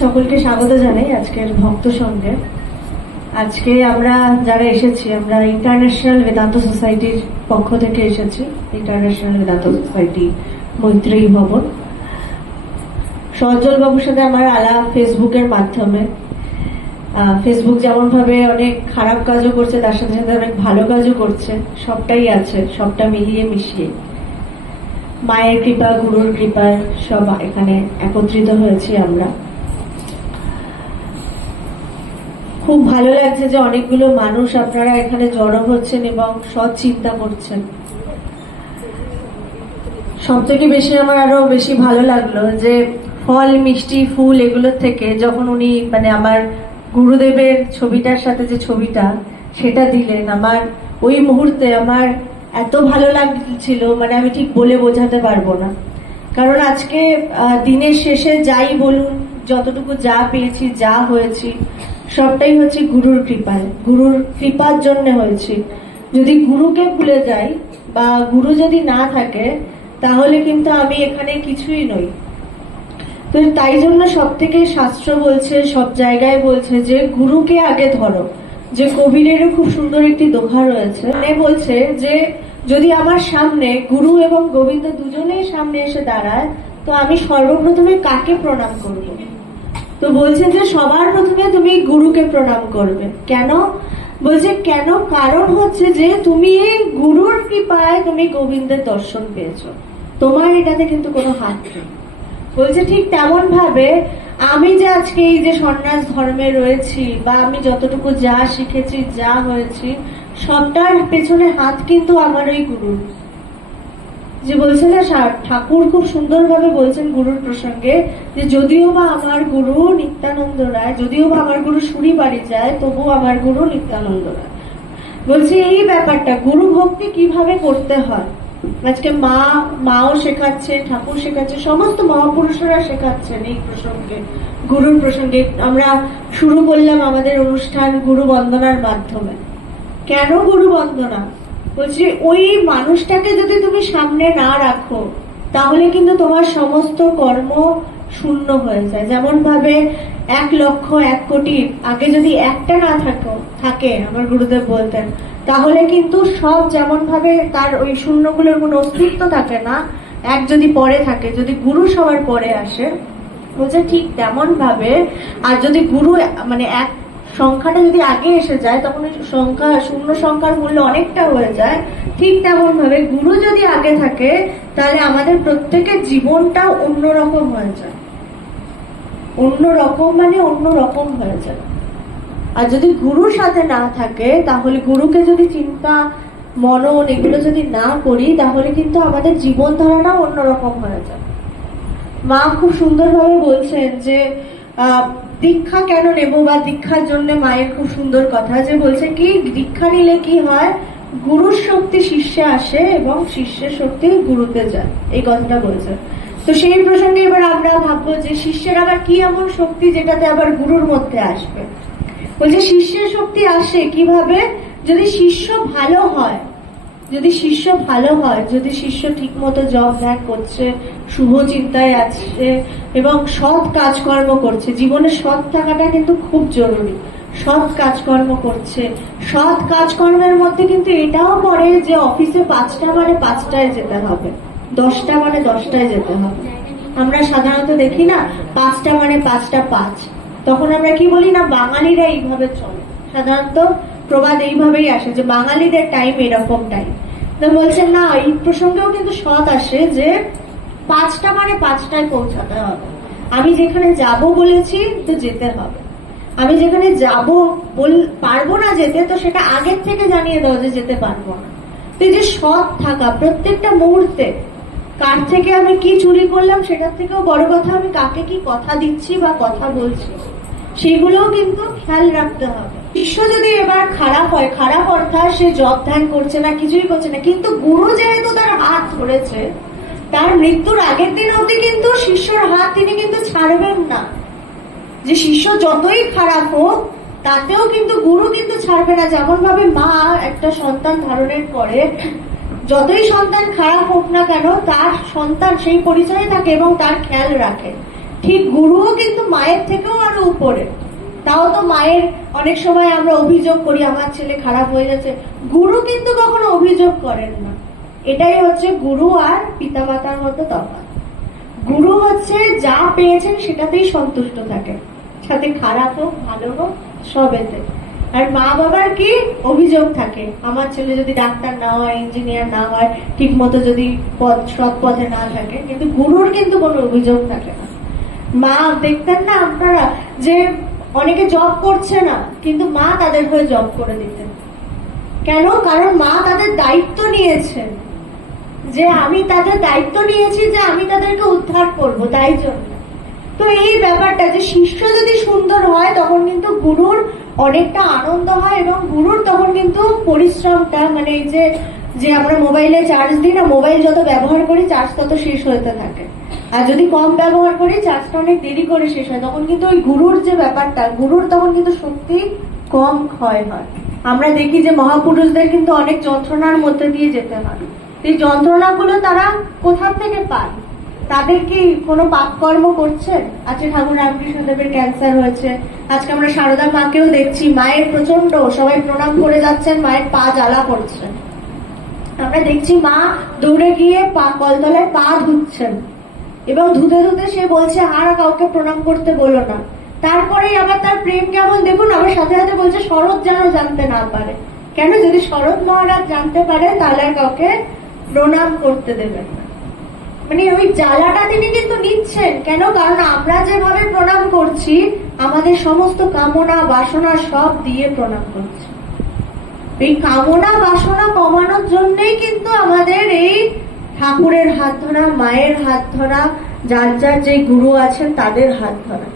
সকলকে স্বাগত জানাই আজকের ভক্ত সঙ্গে। আজকে আমরা যারা এসেছি, আমরা ইন্টারন্যাশনাল বেদান্ত সোসাইটির পক্ষ থেকে এসেছি। ইন্টারন্যাশনাল বেদান্ত সোসাইটি, মৈত্রেয়ী ভবন। সজ্জল বাবুর সাথে আমার আলাপ ফেসবুকের মাধ্যমে। ফেসবুক যেমন ভাবে অনেক খারাপ কাজও করছে, তার সাথে সাথে অনেক ভালো কাজও করছে, সবটাই আছে, সবটা মিলিয়ে মিশিয়ে মায়ের কৃপা, গুরুর কৃপায় সব এখানে একত্রিত হয়েছি আমরা। খুব ভালো লাগছে যে অনেকগুলো মানুষ আপনারা এখানে জড়ো হচ্ছেন এবং সৎ চিন্তা করছেন। সব থেকে বেশি আমার আরো বেশি ভালো লাগলো যে ফল, মিষ্টি, ফুল এগুলোর থেকে যখন উনি আমার গুরুদেবের ছবিটার সাথে যে ছবিটা সেটা দিলেন, আমার ওই মুহূর্তে আমার এত ভালো লাগছিল, আমি ঠিক বলে বোঝাতে পারবো না। কারণ আজকে দিনের শেষে যাই বলুন, যতটুকু যা পেয়েছি, যা হয়েছি, সবটাই হচ্ছে গুরুর কৃপায়, গুরুর কৃপার জন্য হয়েছে। যদি গুরুকে ভুলে যাই বা গুরু যদি না থাকে, তাহলে কিন্তু আমি এখানে কিছুই নই। তো তাই জন্য সব থেকে শাস্ত্র বলছে, সব জায়গায় বলছে যে গুরুকে আগে ধরো। যে কবিরেরও খুব সুন্দর একটি দোহা রয়েছে, বলছে যে যদি আমার সামনে গুরু এবং গোবিন্দ দুজনেই সামনে এসে দাঁড়ায়, তো আমি সর্বপ্রথমে কাকে প্রণাম করব? তো বলছে যে সবার প্রথমে তুমি গুরুকে প্রণাম করবে। কেন বলছে? কেন? কারণ হচ্ছে যে তুমি এই গুরুর কৃপায় তুমি গোবিন্দের দর্শন পেয়েছো, তোমার এটাতে কিন্তু কোনো হাত নেই। বলছে ঠিক তেমন ভাবে আমি যে আজকে এই যে সন্ন্যাস ধর্মে রয়েছি, বা আমি যতটুকু যা শিখেছি, যা হয়েছি, সবটার পেছনে হাত কিন্তু আমার ওই গুরুর। যে বলছে না, ঠাকুর খুব সুন্দর ভাবে বলছেন গুরুর প্রসঙ্গে, যে যদিও বা আমার গুরু নিত্যানন্দ রায়, যদিও বা আমার গুরু সুরি বাড়ি যায়, তবু আমার গুরু নিত্যানন্দ রায়। বলছে এই ব্যাপারটা গুরু ভক্তি কিভাবে করতে হয় আজকে মাও শেখাচ্ছে, ঠাকুর শেখাচ্ছে, সমস্ত মহাপুরুষরা শেখাচ্ছেন এই প্রসঙ্গে, গুরুর প্রসঙ্গে। আমরা শুরু করলাম আমাদের অনুষ্ঠান গুরু বন্দনার মাধ্যমে। কেন গুরু বন্দনা? বলছি ওই মানুষটাকে যদি তুমি সামনে না রাখো, তাহলে কিন্তু তোমার সমস্ত কর্ম শূন্য হয়ে যায়। যেমন ভাবে 1 লক্ষ 1 কোটি আগে যদি একটা না থাকে, আমার গুরুদেব বলতেন, তাহলে কিন্তু সব যেমন ভাবে তার ওই শূন্যগুলোর কোনো অস্তিত্ব থাকে না। এক যদি পরে থাকে, যদি গুরু সবার পরে আসে, বলছে ঠিক তেমন ভাবে, আর যদি গুরু এক সংখ্যাটা যদি আগে এসে যায়, তখন শূন্য সংখ্যার মূল্য অনেকটা হয়ে যায়। ঠিক তেমন ভাবে গুরু যদি আগে থাকে, তাহলে আমাদের প্রত্যেকের জীবনটা অন্যরকম হয়ে যায়। অন্যরকম অন্যরকম হয়ে যায়। আর যদি গুরুর সাথে না থাকে, তাহলে গুরুকে যদি চিন্তা, মনন এগুলো যদি না করি, তাহলে কিন্তু আমাদের জীবন ধারণাও অন্যরকম হয়ে যায়। মা খুব সুন্দরভাবে বলছেন যে দীক্ষা কেন নেব, বা দীক্ষার জন্য মায়ের খুব সুন্দর কথা, যে বলছে কি দীক্ষা নিলে কি হয়, গুরুর শক্তি শিষ্যে আসে এবং শিষ্যের শক্তি গুরুতে যায়, এই কথাটা বলছে। তো সেই প্রসঙ্গে এবার আমরা ভাববো যে শিষ্যের আবার কি এমন শক্তি যেটাতে আবার গুরুর মধ্যে আসবে। বলছে শিষ্যের শক্তি আসে কিভাবে? যদি শিষ্য ভালো হয়, যদি শিষ্য ভালো হয়, যদি শিষ্য ঠিক মতো জপ ধ্যান করছে, শুভ চিন্তায় আছে এবং সৎ কাজকর্ম করছে। জীবনে সৎ থাকাটা কিন্তু খুব জরুরি। সৎ কাজকর্ম করছে, সৎ কাজকর্মের মধ্যে কিন্তু এটাও পড়ে যে অফিসে 5টা মানে 5টায় যেতে হবে, 10টা মানে 10টায় যেতে হবে। আমরা সাধারণত দেখি না 5টা মানে 5টা 5, তখন আমরা কি বলি না, বাঙালিরা এইভাবে চলে। সাধারণত প্রবাদ এইভাবেই আসে যে বাঙালিদের টাইম এরকম টাইম। তো বলছেন না, এই প্রসঙ্গেও কিন্তু সৎ আসে যে 5টা মানে 5টায় পৌঁছাতে হবে। আমি যেখানে যাব বলেছি তো যেতে হবে। আমি যেখানে যাব পারবো না যেতে, তো সেটা আগের থেকে জানিয়ে দাও যে যেতে পারবো না। তো এই যে সৎ থাকা প্রত্যেকটা মুহূর্তে, কার থেকে আমি কি চুরি করলাম সেটার থেকেও বড় কথা আমি কাকে কি কথা দিচ্ছি বা কথা বলছি, সেগুলোও কিন্তু খেয়াল রাখতে হবে। শিষ্য যদি এবার খারাপ হয়, খারাপ অর্থাৎ সে জপ ধ্যান করছে না, কিছুই করছে না, কিন্তু গুরু যেহেতু তার হাত ধরেছে, তার মৃত্যুর আগের দিন অবধি কিন্তু শিষ্যর হাত তিনি কিন্তু ছাড়বেন না। যে শিষ্য যতই খারাপ হোক, তাতেও কিন্তু গুরু কিন্তু ছাড়বে না। যেমন ভাবে মা একটা সন্তান ধারণের পরে, যতই সন্তান খারাপ হোক না কেন, তার সন্তান সেই পরিচয়ে থাকে এবং তার খেয়াল রাখে। ঠিক গুরুও কিন্তু মায়ের থেকেও আরো উপরে। তাও তো মায়ের অনেক সময় আমরা অভিযোগ করি আমার ছেলে খারাপ হয়ে যাচ্ছে, গুরু কিন্তু কখনো অভিযোগ করেন না। এটাই হচ্ছে গুরু আর পিতামাতার মতো তফাৎ। গুরু হচ্ছে যা পেয়েছেন সেটাতেই সন্তুষ্ট থাকে, সাথে খারাপ হোক ভালো হোক সবেতে। আর মা বাবার কি অভিযোগ থাকে, আমার ছেলে যদি ডাক্তার না হয়, ইঞ্জিনিয়ার না হয়, ঠিক মতো যদি সৎ পথে না থাকে। কিন্তু গুরুর কিন্তু কোনো অভিযোগ থাকে না। মা দেখতেন না আপনারা যে অনেকে জব করছে না, কিন্তু মা তাদের হয়ে জব করে দিতেন। কেন? কারণ মা তাদের দায়িত্ব নিয়েছেন, যে আমি তাদের দায়িত্ব নিয়েছি যে আমি তাদেরকে উদ্ধার করব, তাই জন্য। তো এই ব্যাপারটা যে শিষ্য যদি সুন্দর হয় তখন কিন্তু গুরুর অনেকটা আনন্দ হয়, এবং গুরুর তখন কিন্তু পরিশ্রমটা, মানে এই যে আমরা মোবাইলে চার্জ দিই না, মোবাইল যত ব্যবহার করি চার্জ তত শেষ হতে থাকে, আর যদি কম ব্যবহার করি চার্জটা অনেক দেরি করে শেষ হয়। তখন কিন্তু ওই গুরুর যে ব্যাপারটা, গুরুর তখন কিন্তু শক্তি কম ক্ষয় হয়। আমরা দেখি যে মহাপুরুষদের কিন্তু অনেক যন্ত্রণার মধ্যে দিয়ে যেতে হয়। এই যন্ত্রণাগুলো তারা কোথা থেকে পায়? তাদের কি কোনো পাপকর্ম করছে? আজকে ঠাকুর রামকৃষ্ণদেবের ক্যান্সার হয়েছে, আজকে আমরা সারদা মাকেও দেখছি, মায়ের প্রচন্ড সবাই প্রণাম করে যাচ্ছেন, মায়ের পা জ্বালা পড়ছে। আমরা দেখছি মা দৌড়ে গিয়ে কলতলায় পা ধুচ্ছেন, এবং ধুতে ধুতে সে বলছে আর কাউকে প্রণাম করতে বলো না। তারপরেই আবার তার প্রেম কেমন দেখুন, আবার সাথে সাথে বলছে শরৎ যেন জানতে না পারে। কেন? যদি শরৎ মহারাজ জানতে পারে তাহলে আর কাউকে প্রণাম করতে দেবেন না। মানে ওই জ্বালাটা তিনি কিন্তু নিচ্ছেন। কেন? কারণ আমরা যেভাবে প্রণাম করছি, আমাদের সমস্ত কামনা বাসনা সব দিয়ে প্রণাম করছি। এই কামনা বাসনা কমানোর জন্যই কিন্তু আমাদের এই ঠাকুরের হাত ধরা, মায়ের হাত ধরা, যার যার যে গুরু আছেন তাদের হাত ধরা।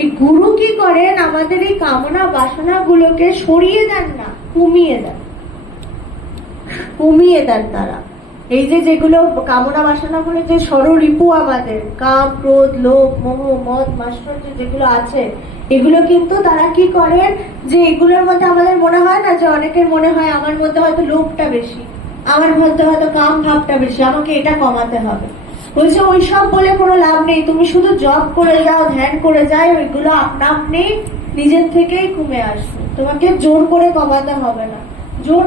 এই গুরু কি করেন? আমাদের এই কামনা বাসনা গুলোকে সরিয়ে দেন না, কমিয়ে দেন। কমিয়ে দেন তারা। এই যেগুলো কামনা বাসনা গুলো, যে ষড়রিপু আমাদের কাম ক্রোধ লোভ মোহ মদ মাৎসর্য যেগুলো আছে, এগুলো কিন্তু তারা কি করেন, যে এগুলোর মধ্যে আমাদের মনে হয় না, যে অনেকের মনে হয় আমার মধ্যে হয়তো লোভটা বেশি, আমার মধ্যে হয়তো কাম ভাবটা বেশি, আমাকে এটা কমাতে হবে। বলছে ওইসব বলে কোনো লাভ নেই, তুমি শুধু জপ করে যাও, ধ্যান করে যাও, ওইগুলো আপনা আপনি নিজের থেকেই কমে আসবে, তোমাকে জোর করে কমাতে হবে না। জোর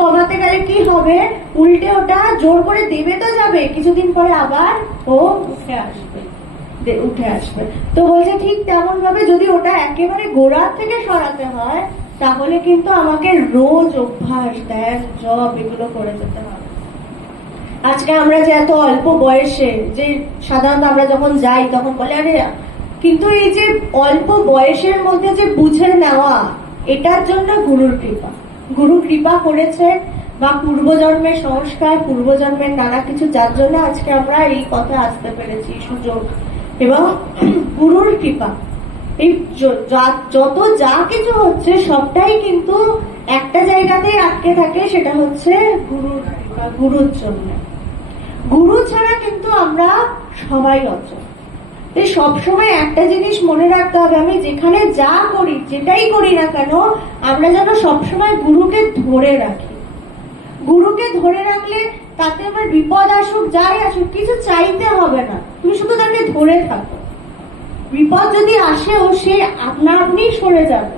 কমাতে গেলে কি হবে? উল্টে ওটা জোর করে দেবে তো যাবে, কিছুদিন পরে আবার ও উঠে আসবে। তো বলছে ঠিক তেমন ভাবে যদি ওটা একেবারে গোড়ার থেকে সরাতে হয়, তাহলে কিন্তু আমাকে রোজ অভ্যাস, ধ্যান, জপ এগুলো করে যেতে হবে। আজকে আমরা যে এত অল্প বয়সে, যে সাধারণত আমরা যখন যাই তখন বলে আরে, কিন্তু এই যে অল্প বয়সের মধ্যে যে বুঝে নেওয়া, এটার জন্য গুরুর কৃপা। গুরু কৃপা করেছে, বা পূর্বজন্মের সংস্কার, পূর্বজন্মের নানা কিছু, যার জন্য আজকে আমরা এই পথে আসতে পেরেছি, সুযোগ এবং গুরুর কৃপা। এই যত যা কিছু হচ্ছে সবটাই কিন্তু একটা জায়গাতেই আটকে থাকে, সেটা হচ্ছে গুরুর কৃপা, গুরুর জন্য। গুরু ছাড়া কিন্তু আমরা সবাই অচল। সবসময় একটা জিনিস মনে রাখতে হবে, আমি যেখানে যা করি, যেটাই করি না কেন, আমরা যেন সবসময় গুরুকে ধরে রাখি। গুরুকে ধরে রাখলে তাতে আমার বিপদ আসুক, যাই আসুক, কিছু চাইতে হবে না, তুমি শুধু তাকে ধরে থাকো। বিপদ যদি আসেও সে আপনা আপনি সরে যাবে।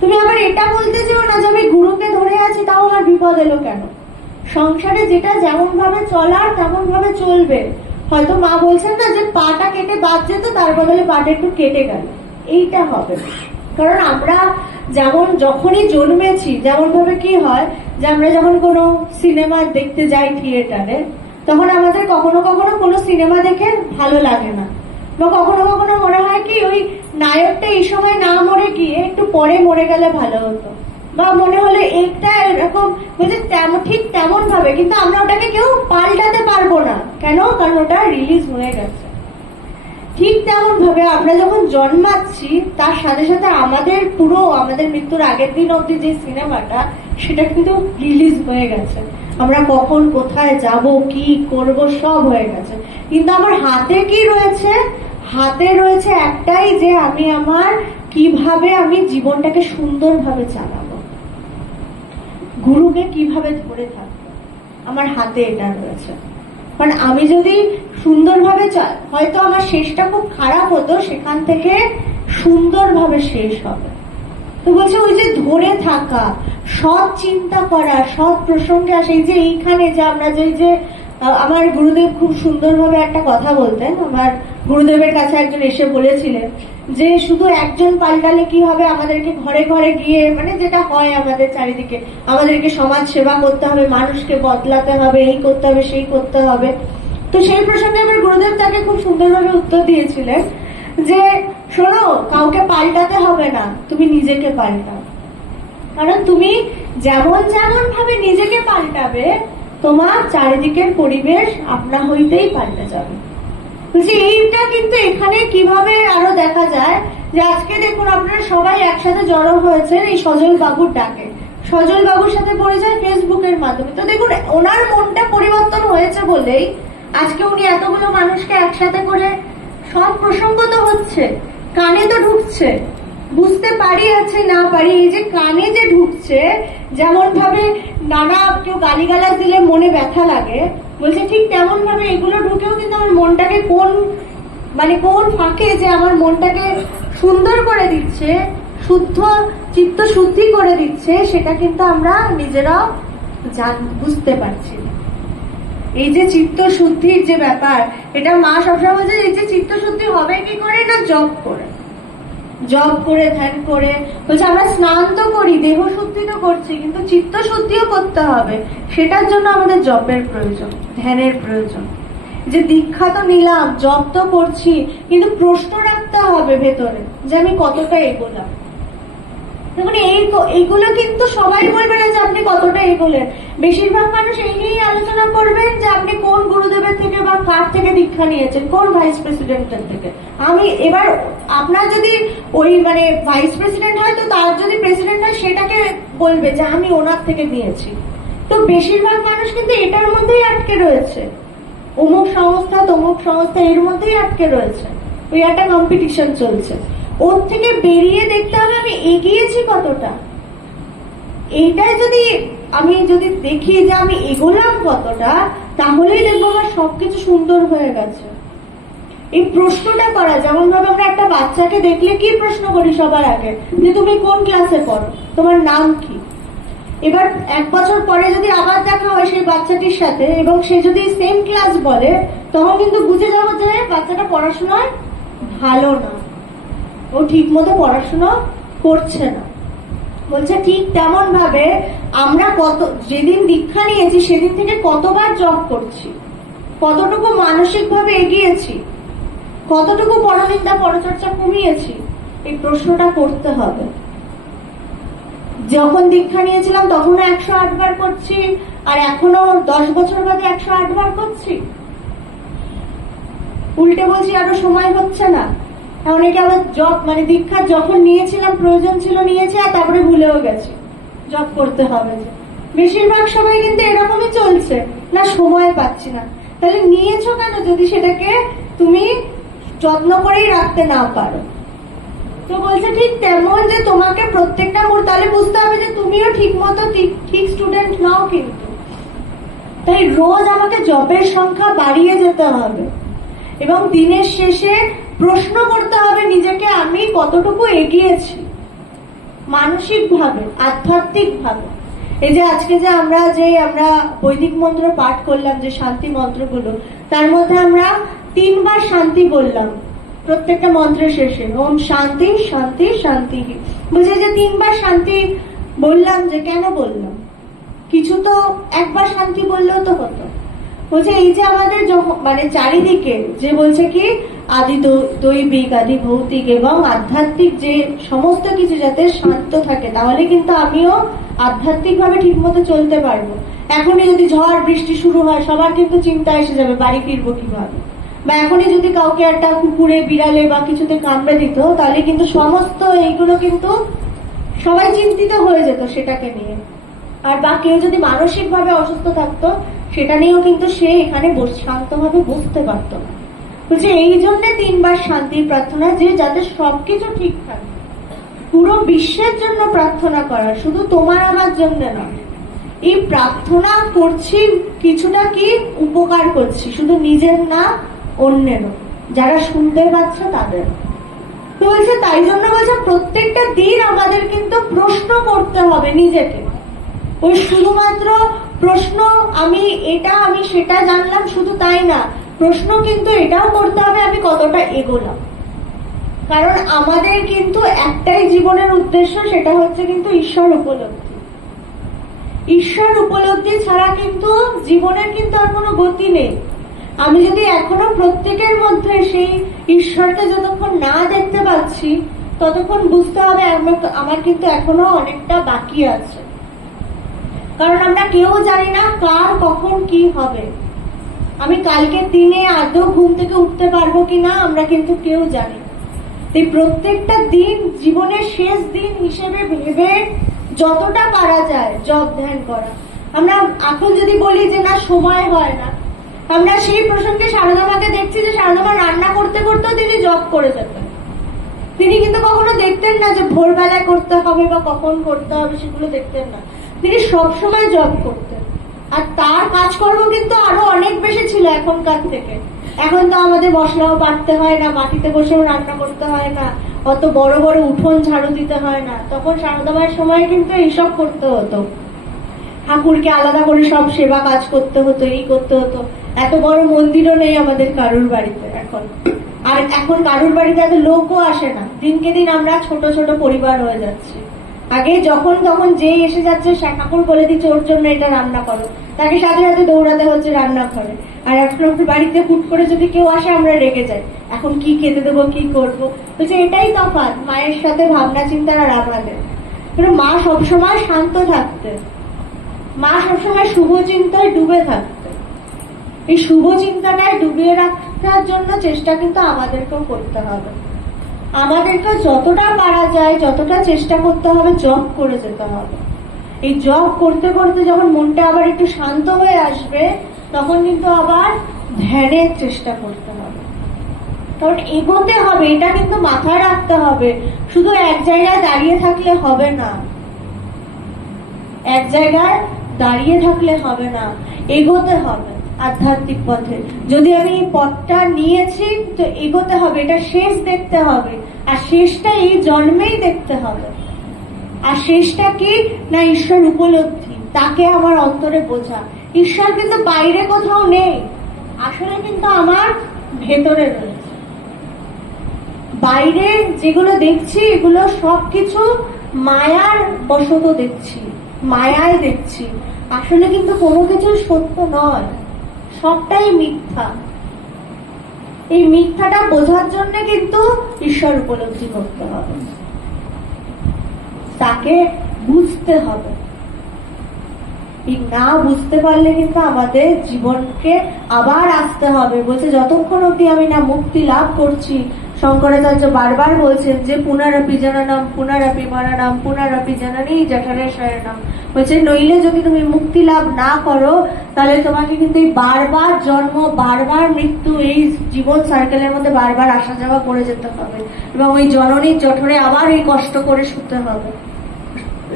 তুমি আবার এটা বলতে চাও না যে আমি গুরুকে ধরে আছি তাও আমার বিপদ এলো কেন। সংসারে যেটা যেমন ভাবে চলার তেমন ভাবে চলবে। হয়তো মা বলছেন না যে পাটা কেটে বাদ যেত, তার বদলে পাটা একটু কেটে গেল, এইটা হবে। কারণ আমরা যেমন যখনই জন্মেছি, যেমন ভাবে কি হয় যে আমরা যখন কোনো সিনেমা দেখতে যাই থিয়েটারে, তখন আমাদের কখনো কখনো কোনো সিনেমা দেখে ভালো লাগে না, বা কখনো কখনো মনে হয় কি ওই নায়কটা এই সময় না মরে গিয়ে একটু পরে মরে গেলে ভালো হতো, বা মনে হলে একটা এরকম ঠিক তেমন ভাবে, কিন্তু আমরা ওটাকে কেউ পাল্টাতে পারবো না। কেন? কারণ ওটা রিলিজ হয়ে গেছে। ঠিক তেমন ভাবে আমরা যখন জন্মাচ্ছি, তার সাথে সাথে আমাদের মৃত্যুর আগের দিন অব্দি যে সিনেমাটা, সেটা কিন্তু রিলিজ হয়ে গেছে। আমরা কখন কোথায় যাব, কি করব, সব হয়ে গেছে। কিন্তু আমার হাতে কি রয়েছে? হাতে রয়েছে একটাই, যে আমি কিভাবে আমি জীবনটাকে সুন্দরভাবে চালাবো, গুরুকে কিভাবে ধরে থাকবো, আমার হাতে এটা রয়েছে। কারণ আমি যদি সুন্দরভাবে হয়তো আমার শেষটা খুব খারাপ হতো, সেখান থেকে সুন্দরভাবে শেষ হবে। তো বলছে ওই যে ধরে থাকা, সৎ চিন্তা করা, সৎ প্রসঙ্গে আসে। এই যে এইখানে যে আমরা যে আমার গুরুদেব খুব সুন্দরভাবে একটা কথা বলতেন। আমার গুরুদেবের কাছে একজন এসে বলেছিলেন যে শুধু একজন পাল্টালে কি হবে, আমাদেরকে ঘরে ঘরে গিয়ে, মানে যেটা হয় আমাদের চারিদিকে, আমাদেরকে সমাজ সেবা করতে হবে, মানুষকে বদলাতে হবে, এই করতে হবে, সেই করতে হবে। তো সেই প্রসঙ্গে আমার গুরুদেব তাকে খুব সুন্দরভাবে উত্তর দিয়েছিলেন যে শোনো, কাউকে পাল্টাতে হবে না, তুমি নিজেকে পাল্টাও। কারণ তুমি যেমন যেমন ভাবে নিজেকে পাল্টাবে, তোমার চারিদিকের পরিবেশ আপনা হইতেই পাল্টে যাবে। এইটা কিন্তু এখানে কিভাবে আরো দেখা যায় যে আজকে দেখুন আপনারা সবাই একসাথে জড়ো হয়েছেন এই সজল বাবুর ডাকে। সজল বাবুর সাথে পরিচয় ফেসবুকের মাধ্যমে। তো দেখুন ওনার মনটা পরিবর্তন হয়েছে বলেই আজকে উনি এতগুলো মানুষকে একসাথে করে, সব প্রসঙ্গ তো হচ্ছে, কানে তো ঢুকছে, বুঝতে পারি আছে না পারি, এই যে কানে যে ঢুকছে, যেমন ভাবে নানা কেউ গালিগালাজ দিলে মনে ব্যথা লাগে, বলছে ঠিক তেমন ভাবে এগুলো ঢুকেও কিন্তু আমার মনটাকে কোন ফাঁকে যে আমার মনটাকে সুন্দর করে দিচ্ছে, শুদ্ধ চিত্ত শুদ্ধি করে দিচ্ছে, সেটা কিন্তু আমরা নিজেরাও বুঝতে পারছি। এই যে চিত্ত শুদ্ধির যে ব্যাপার, এটা মা সবসময় বলছে এই যে চিত্ত শুদ্ধি হবে কি করে, এটা জপ করে, ধ্যান করে। বলছে আমরা স্নান তো করি, দেহ শুদ্ধি তো করছি, কিন্তু চিত্ত শুদ্ধিও করতে হবে। সেটার জন্য আমাদের জপের প্রয়োজন, ধ্যানের প্রয়োজন। যে দীক্ষা তো নিলাম, জপ তো করছি, কিন্তু প্রশ্ন রাখতে হবে ভেতরে যে আমি কতটা এগোলাম। দেখুন এইগুলো কিন্তু সবাই বলবে না যে আপনি কতটা এগোলেন। বেশিরভাগ মানুষ এই নিয়েই আলোচনা করবেন যে আপনি কোন গুরুদেবের থেকে বা কার থেকে দীক্ষা নিয়েছেন, কোন ভাইস প্রেসিডেন্টের থেকে। আমি এবার আপনার যদি ওই ভাইস প্রেসিডেন্ট হয়, তো তার যদি প্রেসিডেন্ট হয় সেটাকে বলবে যে আমি ওনার থেকে নিয়েছি। তো বেশিরভাগ মানুষ কিন্তু এটার মধ্যেই আটকে রয়েছে, অমুক সংস্থা তমুক সংস্থা, এর মধ্যেই আটকে রয়েছে। ওই একটা কম্পিটিশন চলছে, ওর থেকে বেরিয়ে দেখতে হবে আমি এগিয়েছি কতটা। এইটাই আমি যদি দেখি যে আমি এগোলাম কতটা, তাহলেই দেখবো আমার সবকিছু সুন্দর হয়ে গেছে। এই প্রশ্নটা করা, যেমন ভাবে আমরা একটা বাচ্চাকে দেখলে কি প্রশ্ন করি সবার আগে, যে তুমি কোন ক্লাসে পড়ো, তোমার নাম কি। এবার 1 বছর পরে যদি আবার দেখা হয় সেই বাচ্চাটির সাথে, এবং সে যদি সেম ক্লাস বলে, তখন কিন্তু বুঝে যাবো যে বাচ্চাটা পড়াশোনায় ভালো না, ও ঠিক মতো পড়াশোনা করছে না। বলছে ঠিক তেমন ভাবে আমরা যেদিন দীক্ষা নিয়েছি সেদিন থেকে কতবার জব করছি, কতটুকু মানসিক ভাবে এগিয়েছি, কতটুকু পরনিন্দা পরচর্চা কমিয়েছি, এই প্রশ্নটা করতে হবে। যখন দীক্ষা নিয়েছিলাম তখন 108 বার করছি, আর এখনো 10 বছর বাদে 108 বার করছি। উল্টে বলছি আরো সময় হচ্ছে না। অনেকে আবার জব দীক্ষা যখন নিয়েছিলাম প্রয়োজন ছিল নিয়েছি, আর তারপরে ভুলেও গেছি জব করতে হবে। বেশিরভাগ সময় কিন্তু এরকমই চলছে, না সময় পাচ্ছি না। তাহলে নিয়েছো কেন যদি সেটাকে তুমি যত্ন করেই রাখতে না পারো? তো বলছে ঠিক তেমন যে তোমাকে প্রত্যেকটা মুহূর্তে, তাহলে বুঝতে হবে যে তুমিও ঠিক মতো ঠিক স্টুডেন্ট নাও। কিন্তু তাই রোজ আমাকে জবের সংখ্যা বাড়িয়ে যেতে হবে, এবং দিনের শেষে প্রশ্ন করতে হবে নিজেকে আমি কতটুকু এগিয়েছি মানসিক ভাবে, আধ্যাত্মিক ভাবে। এই যে আজকে যে আমরা বৈদিক মন্ত্র পাঠ করলাম, যে শান্তি মন্ত্রগুলো, তার মধ্যে আমরা 3 বার শান্তি বললাম প্রত্যেকটা মন্ত্রের শেষে, ওম শান্তি শান্তি শান্তি। বুঝে যে 3 বার শান্তি বললাম, যে কেন বললাম? কিছু তো একবার শান্তি বললেও তো হতো। বলছে এই যে আমাদের চারিদিকে যে বলছে কি আদি দৈবিক, আদি ভৌতিক এবং আধ্যাত্মিক যে সমস্ত কিছু যাতে শান্ত থাকে, তাহলে কিন্তু আমিও আধ্যাত্মিক ভাবে ঠিক মতো চলতে পারবো। এখনই যদি ঝড় বৃষ্টি শুরু হয়, সবার কিন্তু চিন্তা এসে যাবে বাড়ি ফিরবো কিভাবে। বা এখনই যদি কাউকে একটা কুকুরে, বিড়ালে বা কিছুতে কামড়ে দিত, তাহলে কিন্তু সমস্ত এইগুলো কিন্তু সবাই চিন্তিত হয়ে যেত সেটাকে নিয়ে। আর বা কেউ যদি মানসিক ভাবে অসুস্থ থাকতো, সেটা নিয়েও কিন্তু সে এখানে শান্তভাবে বসতে পারত না। বলছে এই জন্য 3 বার শান্তির প্রার্থনা, যে যাতে সবকিছু ঠিক থাকে, পুরো বিশ্বের জন্য প্রার্থনা করা, শুধু তোমার আমার জন্য নয়। এই প্রার্থনা করছি কিছুটা কি উপকার করছি, শুধু নিজের না অন্যেরও, যারা শুনতে পাচ্ছে তাদের। তো বলছে তাই জন্য বলছে প্রত্যেকটা দিন আমাদের কিন্তু প্রশ্ন করতে হবে নিজেকে। ওই শুধুমাত্র প্রশ্ন আমি এটা আমি সেটা জানলাম শুধু তাই না, প্রশ্ন কিন্তু এটাও করতে হবে আমি কতটা এগোলাম। কারণ আমাদের কিন্তু একটাই জীবনের উদ্দেশ্য, সেটা হচ্ছে কিন্তু ঈশ্বর উপলব্ধি। ঈশ্বর উপলব্ধি ছাড়া কিন্তু জীবনের কিন্তু আর কোনো গতি নেই। আমি যদি এখনো প্রত্যেকের মধ্যে সেই ঈশ্বরকে যতক্ষণ না দেখতে পাচ্ছি ততক্ষণ বুঝতে হবে আমার কিন্তু এখনো অনেকটা বাকি আছে। কারণ আমরা কেউ জানি না কার কখন কি হবে। আমি কালকে দিনে আদৌ ঘুম থেকে উঠতে পারবো কিনা আমরা কিন্তু কেউ জানি না। এই প্রত্যেকটা দিন জীবনের শেষ দিন হিসেবে ভেবে যতটা পারা যায় জপ ধ্যান করা। আমরা এখন যদি বলি যে না সময় হয় না, আমরা সেই প্রসঙ্গে সারদা মাকে দেখছি যে সারদা মা রান্না করতে করতেও তিনি জপ করে যেতেন। তিনি কিন্তু কখনো দেখতেন না যে ভোরবেলায় করতে হবে বা কখন করতে হবে, সেগুলো দেখতেন না। তিনি সবসময় জপ করতেন। আর তার কাজকর্ম কিন্তু আরো অনেক বেশি ছিল এখনকার থেকে। এখন তো আমাদের মশলাও বাটতে হয় না, মাটিতে বসেও রান্না করতে হয় না, অত বড় বড় উঠোন ঝাড়ু দিতে হয় না। তখন সারদা মায়ের সময় কিন্তু এইসব করতে হতো, ঠাকুরকে আলাদা করে সব সেবা কাজ করতে হতো, এই করতে হতো। এত বড় মন্দিরও নেই আমাদের কারুর বাড়িতে এখন। আর এখন কারুর বাড়িতে এত লোকও আসে না। দিনকে দিন আমরা ছোট ছোট পরিবার হয়ে যাচ্ছি। আগে যখন তখন যে এসে যাচ্ছে ঠাকুর বলে দিচ্ছে ওর জন্য এটা রান্না করো, তাকে সাথে সাথে দৌড়াতে হচ্ছে রান্না করে। আর এখন আমাদের বাড়িতে হুট করে যদি কেউ আসে আমরা রেগে যাই, এখন কি খেতে দেবো, কি করবো। বলছে এটাই তফাৎ মায়ের সাথে ভাবনা চিন্তার আর আমাদের। মা সবসময় শান্ত থাকতেন, মা সবসময় শুভ চিন্তায় ডুবে থাকতেন। এই শুভ চিন্তাটায় ডুবিয়ে রাখার জন্য চেষ্টা কিন্তু আমাদেরকেও করতে হবে। আমাদেরকে যতটা পারা যায় যতটা চেষ্টা করতে হবে, জপ করে যেতে হবে। এই জপ করতে করতে যখন মনটা আবার একটু শান্ত হয়ে আসবে তখন কিন্তু আবার ধ্যানের চেষ্টা করতে হবে। কারণ এগোতে হবে, এটা কিন্তু মাথায় রাখতে হবে। শুধু এক জায়গায় দাঁড়িয়ে থাকলে হবে না, এক জায়গায় দাঁড়িয়ে থাকলে হবে না, এগোতে হবে আধ্যাত্মিক পথে। যদি আমি এই পথটা নিয়েছি তো এগোতে হবে, এটা শেষ দেখতে হবে। আর শেষটা এই জন্মেই দেখতে হবে। আর শেষটা কি না ঈশ্বর উপলব্ধি, তাকে আমার অন্তরে বোঝা। ঈশ্বর কিন্তু বাইরে কোথাও নেই, আসলে কিন্তু আমার ভেতরে রয়েছে। বাইরে যেগুলো দেখছি এগুলো সবকিছু মায়ার বশত দেখছি, মায়ায় দেখছি। আসলে কিন্তু কোনো কিছু সত্য নয়, সবটাই মিথ্যা। এই মিথ্যাটা বোঝার জন্য কিন্তু ঈশ্বর উপলব্ধি করতে হবে, তাকে বুঝতে হবে। এই না বুঝতে পারলে কিন্তু আমাদের জীবনকে আবার আসতে হবে। বলছে যতক্ষণ অব্দি আমি না মুক্তি লাভ করছি, শঙ্করাচার্য বারবার বলছেন যে পুনরাপি জননম পুনরাপি মরণম পুনরাপি জননী জঠরে শয়নম। বলছে নইলে যদি তুমি মুক্তি লাভ না করো তাহলে তোমাকে কিন্তু এই বারবার জন্ম, বারবার মৃত্যু, এই জীবন সার্কেলের মধ্যে বারবার আসা যাওয়া করে যেতে হবে এবং ওই জননীর জঠরে আবার এই কষ্ট করে শুতে হবে।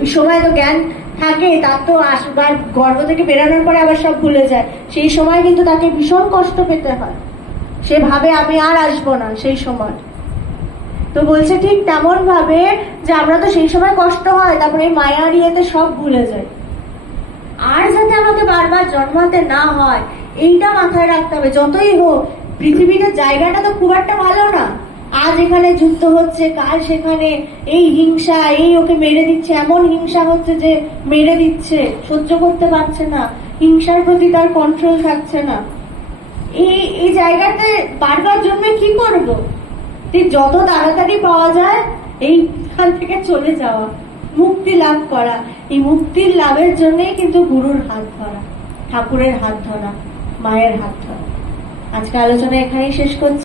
ওই সময় তো জ্ঞান থাকে, তার তো আসবার গর্ভ থেকে বেরানোর পরে আবার সব ভুলে যায়। সেই সময় কিন্তু তাকে ভীষণ কষ্ট পেতে হয়, সে ভাবে আমি আর আসবো না সেই সময়। তো বলছে ঠিক তেমন ভাবে যে আমরা তো সেই সময় কষ্ট হয়, তারপরে এই মায়ার ইয়েতে সব ভুলে যাই। আর যাতে আমাকে বারবার জন্মাতে না হয় এইটা মাথায় রাখতে হবে। যতই হোক পৃথিবীতে জায়গাটা তো খুব একটা ভালো না। আজ এখানে যুদ্ধ হচ্ছে, কাল সেখানে এই হিংসা, এই ওকে মেরে দিচ্ছে, এমন হিংসা হচ্ছে যে মেরে দিচ্ছে, সহ্য করতে পারছে না, হিংসার প্রতি তার কন্ট্রোল থাকছে না। এই জায়গাতে বারবার জন্মে কি করবো? যত তাড়াতাড়ি পাওয়া যায় এইখান থেকে চলে যাওয়া, মুক্তি লাভ করা। এই মুক্তির লাভের জন্যই কিন্তু গুরুর হাত ধরা, ঠাকুরের হাত ধরা, মায়ের হাত ধরা। আজকে আলোচনা এখানেই শেষ করছি।